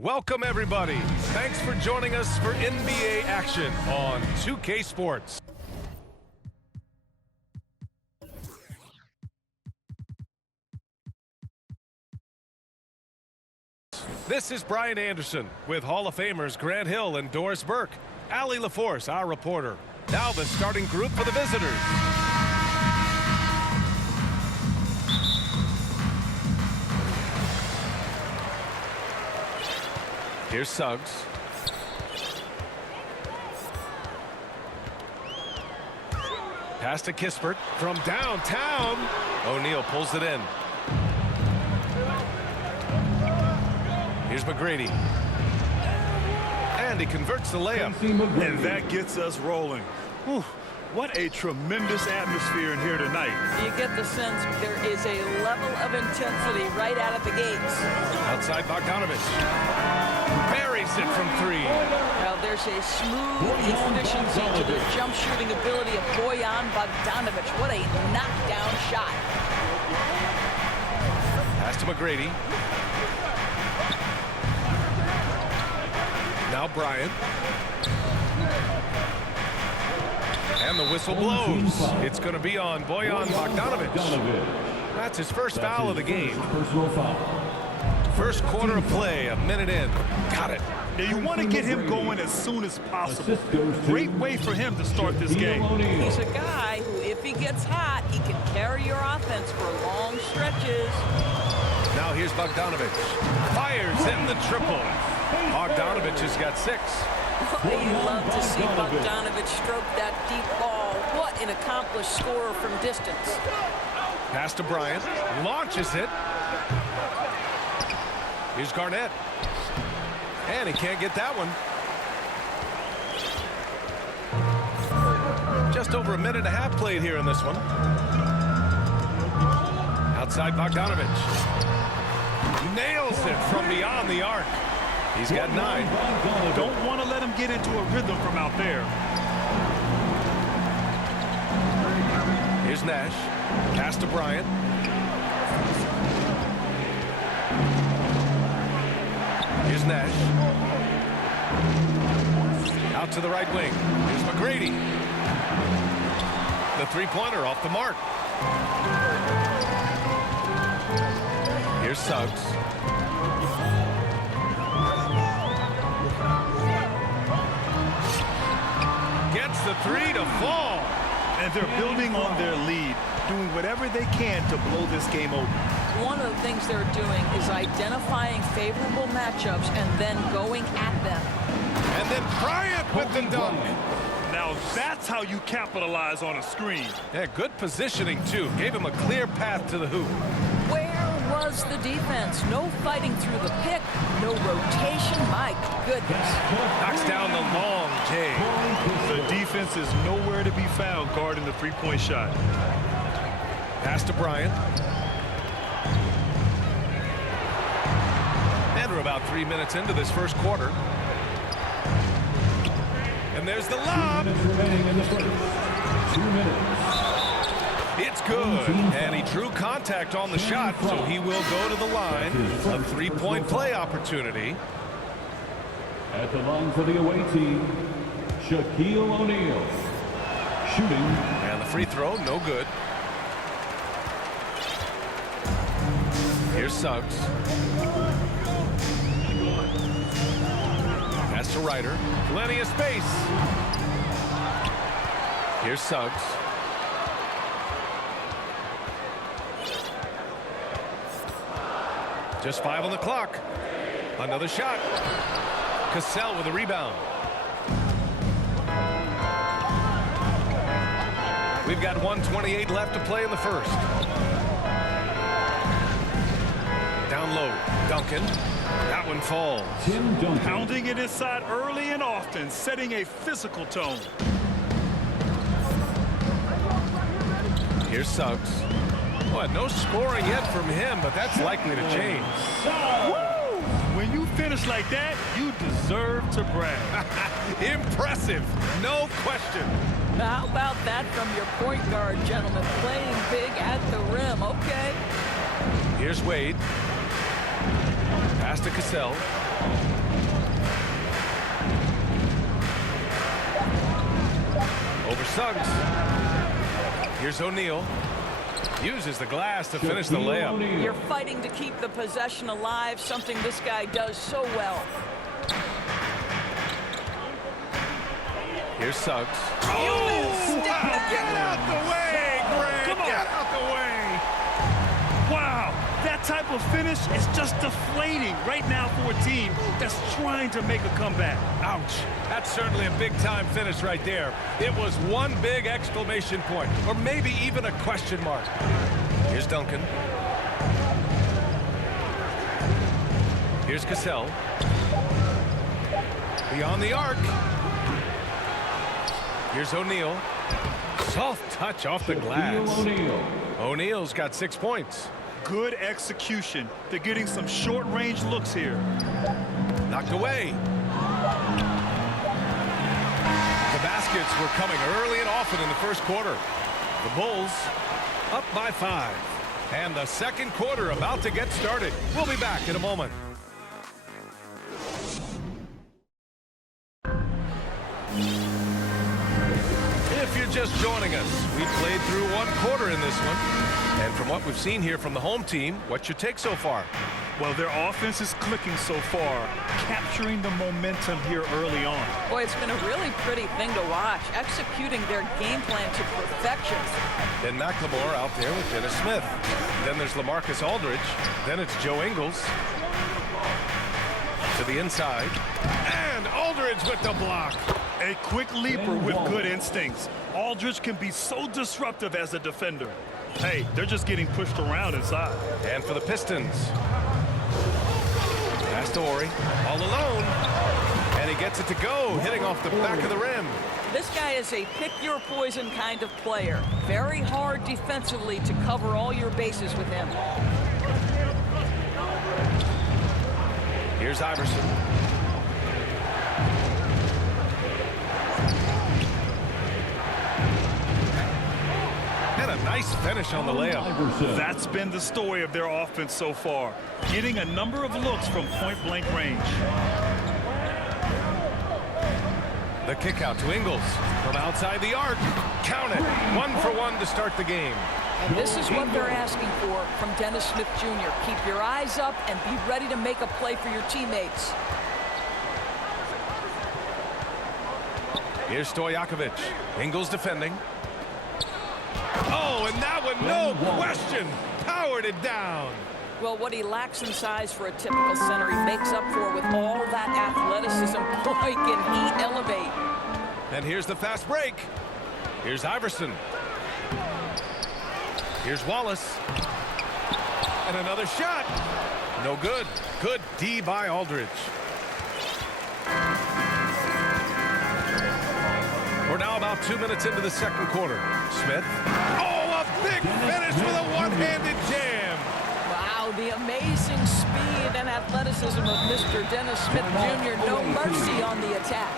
Welcome, everybody. Thanks for joining us for NBA action on 2K Sports. This is Brian Anderson with Hall of Famers Grant Hill and Doris Burke. Allie LaForce, our reporter. Now the starting group for the visitors. Here's Suggs. Pass to Kispert from downtown. O'Neal pulls it in. Here's McGrady. And he converts the layup. And that gets us rolling. Whew. What a tremendous atmosphere in here tonight. You get the sense there is a level of intensity right out of the gates. Outside Bogdanovich. Buries it from three. Now there's a smooth efficiency to the jump shooting ability of Bojan Bogdanovich. What a knockdown shot. Pass to McGrady. Now Bryant. And the whistle blows. It's going to be on Bojan Bogdanovich. That's his first foul of the game. First quarter of play, a minute in. Got it. Now you want to get him going as soon as possible. Great way for him to start this game. He's a guy who, if he gets hot, he can carry your offense for long stretches. Now here's Bogdanovich. Fires in the triple. Bogdanovich has got 6. You love to see Bogdanovich stroke that deep ball. What an accomplished scorer from distance. Pass to Bryant. Launches it. Here's Garnett. And he can't get that one. Just over a minute and a half played here in this one. Outside Bogdanovich. Nails it from beyond the arc. He's got 9. Don't want to let him get into a rhythm from out there. Here's Nash. Pass to Bryant. Here's Nash. Out to the right wing. Here's McGrady. The three-pointer off the mark. Here's Suggs. Gets the 3 to fall. And they're building on their lead, doing whatever they can to blow this game open. One of the things they're doing is identifying favorable matchups and then going at them. And then Bryant with the dunk. Now that's how you capitalize on a screen. Yeah, good positioning, too. Gave him a clear path to the hoop. Where was the defense? No fighting through the pick, no rotation. My goodness. Knocks down the long J. The defense is nowhere to be found guarding the three-point shot. Pass to Bryant. And we're about 3 minutes into this first quarter. And there's the lob. 2 minutes remaining in the first. 2 minutes. It's good. And he drew contact on the shot, so he will go to the line. A three-point play opportunity. At the line for the away team, Shaquille O'Neal. Shooting. And the free throw, no good. Here's Suggs. Pass to Ryder. Plenty of space. Here's Suggs. Just 5 on the clock. Another shot. Cassell with a rebound. We've got 1:28 left to play in the first. Down low, Duncan. That one falls. Pounding it inside early and often, setting a physical tone. Here's Suggs. Boy, no scoring yet from him, but that's likely to change. Woo! When you finish like that, you deserve to brag. Impressive, no question. How about that from your point guard, gentlemen? Playing big at the rim, okay. Here's Wade. Pass to Cassell. Over Suggs. Here's O'Neal. Uses the glass to finish the layup. You're fighting to keep the possession alive, something this guy does so well. Here's Suggs. Oh, Get out the way, Grant! Come on. Get out the way! Wow, that type of finish is just deflating right now for a team that's trying to make a comeback. Ouch. That's certainly a big-time finish right there. It was one big exclamation point, or maybe even a question mark. Here's Duncan. Here's Cassell. Beyond the arc. Here's O'Neal. Soft touch off the glass. O'Neal's got 6 points. Good execution. They're getting some short-range looks here. Knocked away. The baskets were coming early and often in the first quarter. The Bulls up by 5. And the second quarter about to get started. We'll be back in a moment. If you're just joining us, we played through one quarter in this one. And from what we've seen here from the home team, what's your take so far? Well, their offense is clicking so far, capturing the momentum here early on. Boy, it's been a really pretty thing to watch, executing their game plan to perfection. Then McLemore out there with Dennis Smith. Then there's LaMarcus Aldridge. Then it's Joe Ingles. To the inside. And Aldridge with the block. A quick leaper with good instincts. Aldridge can be so disruptive as a defender. Hey, they're just getting pushed around inside. And for the Pistons. Pass to Ori. All alone. And he gets it to go, hitting off the back of the rim. This guy is a pick-your-poison kind of player. Very hard defensively to cover all your bases with him. Here's Iverson. And a nice finish on the layup. That's been the story of their offense so far, getting a number of looks from point-blank range. The kick out to Ingles from outside the arc. Count it. 1 for 1 to start the game. And this is what they're asking for from Dennis Smith Jr. Keep your eyes up and be ready to make a play for your teammates. Here's Stojakovic. Ingles defending. Oh, and that one, no question, powered it down. Well, what he lacks in size for a typical center, he makes up for with all that athleticism. Boy, can he elevate. And here's the fast break. Here's Iverson. Here's Wallace. And another shot. No good. Good D by Aldridge. We're now about 2 minutes into the second quarter. Smith. Oh, a big finish with a one-handed jam. Wow, the amazing speed and athleticism of Mr. Dennis Smith Jr. No mercy on the attack.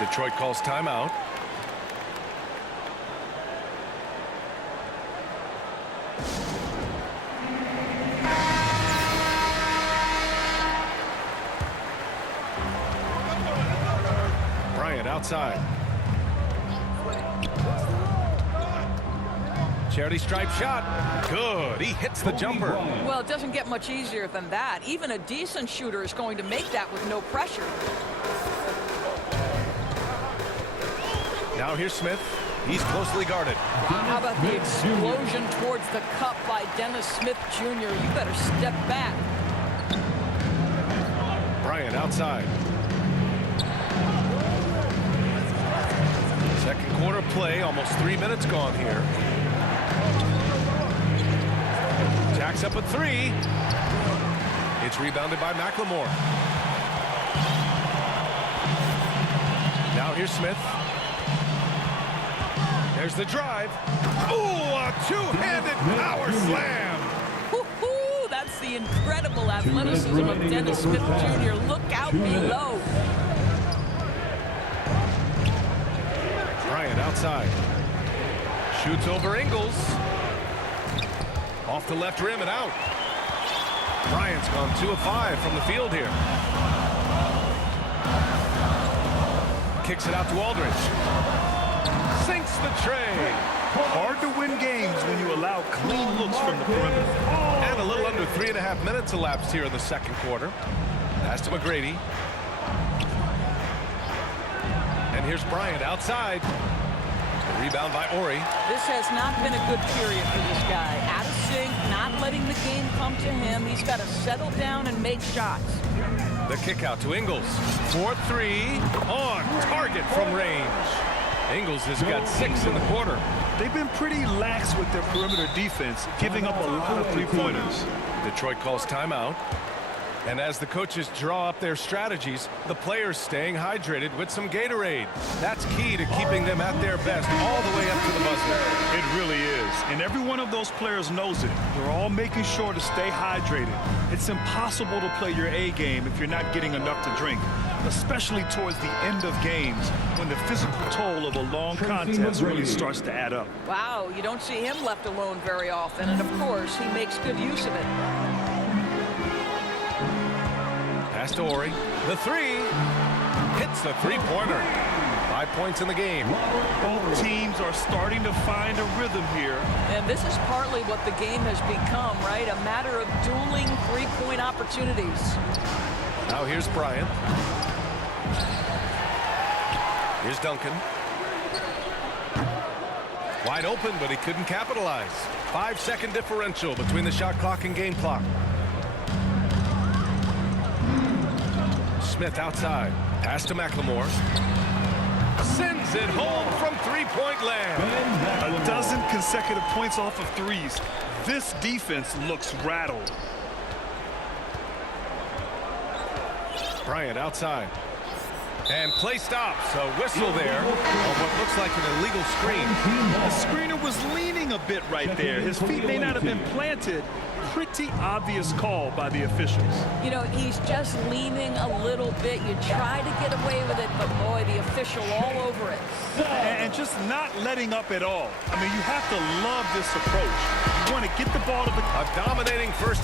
Detroit calls timeout. Bryant outside. Charity stripe shot. Good. He hits the jumper. Well, it doesn't get much easier than that. Even a decent shooter is going to make that with no pressure. Now here's Smith. He's closely guarded. How about the explosion towards the cup by Dennis Smith Jr.? You better step back. Bryant outside. Second quarter play, almost 3 minutes gone here. Jacks up at 3. It's rebounded by McLemore. Now here's Smith. There's the drive. Ooh, a two-handed power slam. Woo-hoo, that's the incredible athleticism of Dennis Smith Jr. Look out below. Bryant outside. Shoots over Ingles. Off the left rim and out. Bryant's gone 2 of 5 from the field here. Kicks it out to Aldridge. Sinks the tray. Hard to win games when you allow clean looks from the perimeter. And a little under 3.5 minutes elapsed here in the second quarter. Pass to McGrady. And here's Bryant outside. The rebound by Ori. This has not been a good period for this guy. Out of sync, not letting the game come to him. He's got to settle down and make shots. The kick out to Ingles. 4-3 on target from range. Ingles has got 6 in the quarter. They've been pretty lax with their perimeter defense, giving up a lot of three-pointers. Detroit calls timeout. And as the coaches draw up their strategies, the players staying hydrated with some Gatorade. That's key to keeping them at their best all the way up to the buzzer. It really is. And every one of those players knows it. They're all making sure to stay hydrated. It's impossible to play your A game if you're not getting enough to drink, especially towards the end of games when the physical toll of a long contest really starts to add up. Wow, you don't see him left alone very often. And, of course, he makes good use of it. Pass to Ori. The 3. Hits the three-pointer. 5 points in the game. Both teams are starting to find a rhythm here. And this is partly what the game has become, right? A matter of dueling three-point opportunities. Now here's Bryant. Here's Duncan. Wide open, but he couldn't capitalize. 5-second differential between the shot clock and game clock. Smith outside. Pass to McLemore. Sends it home from three-point land. A dozen consecutive points off of threes. This defense looks rattled. Bryant outside. And play stops. A whistle there on what looks like an illegal screen. The screener was leaning a bit right there. His feet may not have been planted. Pretty obvious call by the officials. You know, he's just leaning a little bit. You try to get away with it, but boy, the official all over it. And just not letting up at all. I mean, you have to love this approach. You want to get the ball to the... A dominating first